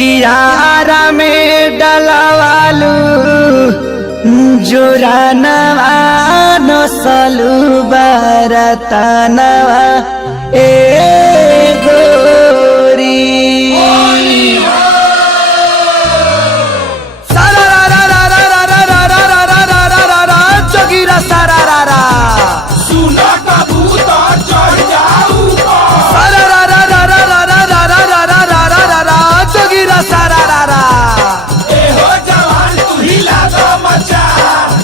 कियारा में डलवालू जोरानवा नसलू बरतनवा ए गोरी सारा सुना कबूतर चढ़ जाऊ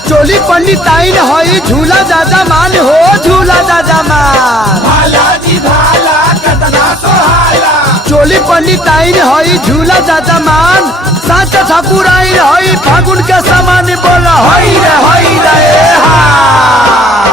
चोली पंडिताइन हई झूला जाजा मान हो झूला जाजा मान भालाजी भाला कतना सोहाला चोली पंडिताइन हई झूला जाजा मान साचा ठाकुराइन हई फागुन के समान बोल हई रे हा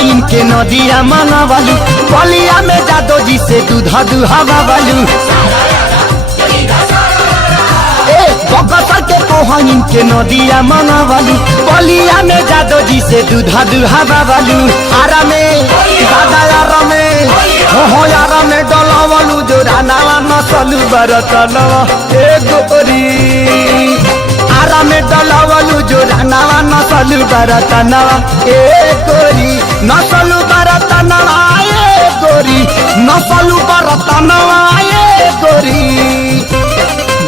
इनके नदिया मंगवालू बलिया में जादो जी से दूधा दुहावा वालू बकसर के कोहन इनके नदिया मंगवालू बलिया में जादो जी से दूधा दुहावा वालू आरा में दादा यारा में हो यारा में डलावालू जो रानावा नसलू बरतनवा ए गोरी आरा में डलावालू जो रानावा नसलू बरतनवा ए गोरी नसलू बरतनवा ए गोरी नसलू बरतनवा ए गोरी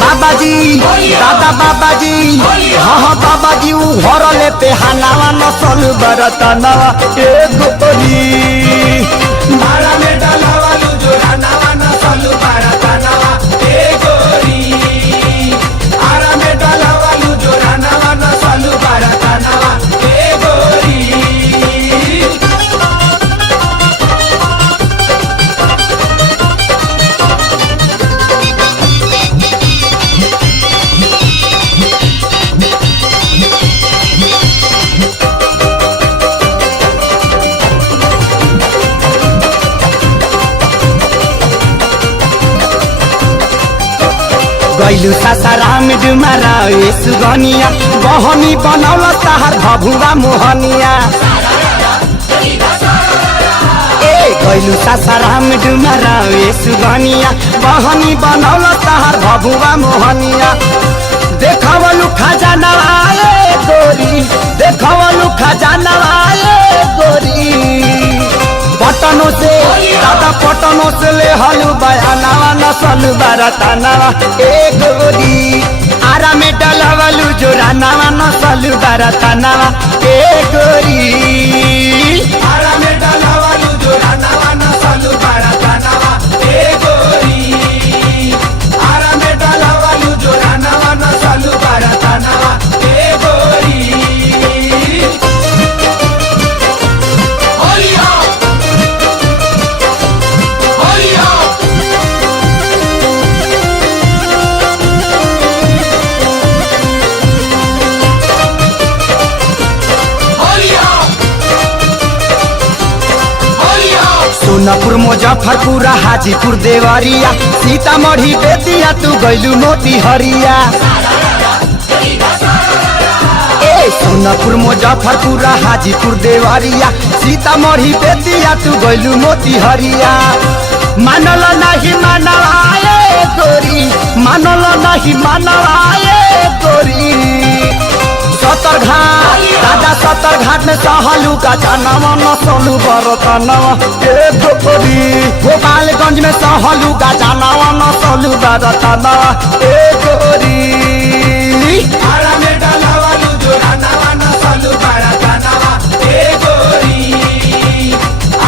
बाबाजी दादा बाबाजी हाँ बाबाजी उ घर ले पेहानावा नसलू बरतनवा ए गोरी आरा में डलावालू जो रानावा नसलू बरतनवा ए गोरी आरा में डलावालू जो रानावा नसलू बरतनवा ए गोरी गैलू सासाराम डुमारा सुगनिया बहनी बनौल ताहार भभुआ मोहनिया ए गैलू सासाराम डुमारा सुगनिया बहनी बनौल ताहार भभुआ मोहनिया देखवलू खजाना ए गोरी देखवलू खजाना ए गोरी पटनों से दादा पटनों से ले हलू बयानावा नसलू बरतनवा ए गोरी आरा में डलवालू जो रानावा नसलू बरतनवा ए गोरी आरा में डलावालू जो रानावा नसलू बरतनवा ए गोरी आरा में डलावालू जो रानावा नसलू बरतनवा ए गोरी सोनपुर मुजफ्फरपुर हाजीपुर देवरिया सीतामढ़ी बेतिया तू गैलू मोती हरिया ए सोनपुर मुजफ्फरपुर हाजीपुर देवरिया सीतामढ़ी बेतिया तू गैलू मोती हरिया मानल नहीं मानवा ए गोरी मानल नहीं मानवा ए गोरी सतर घाट दादा सतर घाट में सहलू का जानवा नसलू बरतनवा ए गोरी गोपालगंज में सहलू का जानवा नसलू बरतनवा ए गोरी आरा में डलावालू जो रानावा नसलू बरतनवा ए गोरी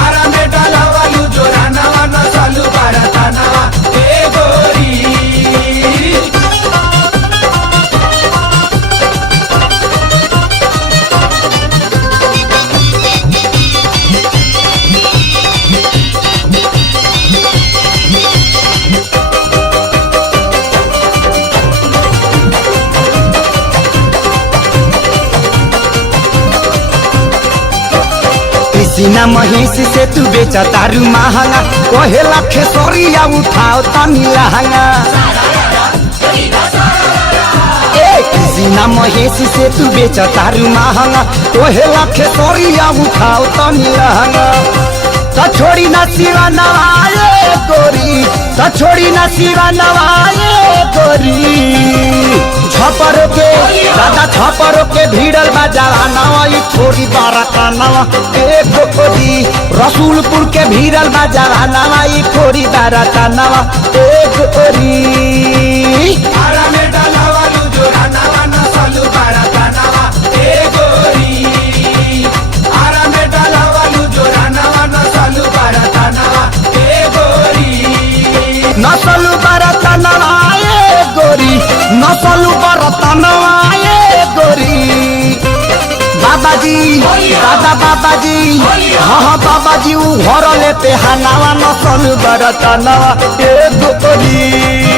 आरा में डलावालू जो रानावा नसलू बरतनवा ए गोरी सीना महेश से तू बेचा तारू महंगा कहेला खेसरिया उठाओ तनी लहंगा सीना महेश से तू बेचा तारू महंगा कहेला खेसरिया उठाओ तनी लहंगा तो छोड़ी ना सिवा नवाए गोरी तो छोड़ी ना सिवा नवाए गोरी छपरों के दादा छपरों के भीड़ल बाजारा नवा थोड़ी बारका नवा एक गोरी रसूलपुर के भीड़ल बाजारा नवा थोड़ी बारका नवा एक गोरी आरा में डलावालू जोरा नवा नसलू बारका नवा ए गोरी आरा में डलावालू जोरा नवा नसलू बारका नवा ए गोरी नसलू बारका नवा ए गोरी नसलू बारका नवा ए गोरी बाबाजी दादा बाबाजी हाँ बाबाजी उ घर ले पे हनावा नसलू बारका नवा ए गोरी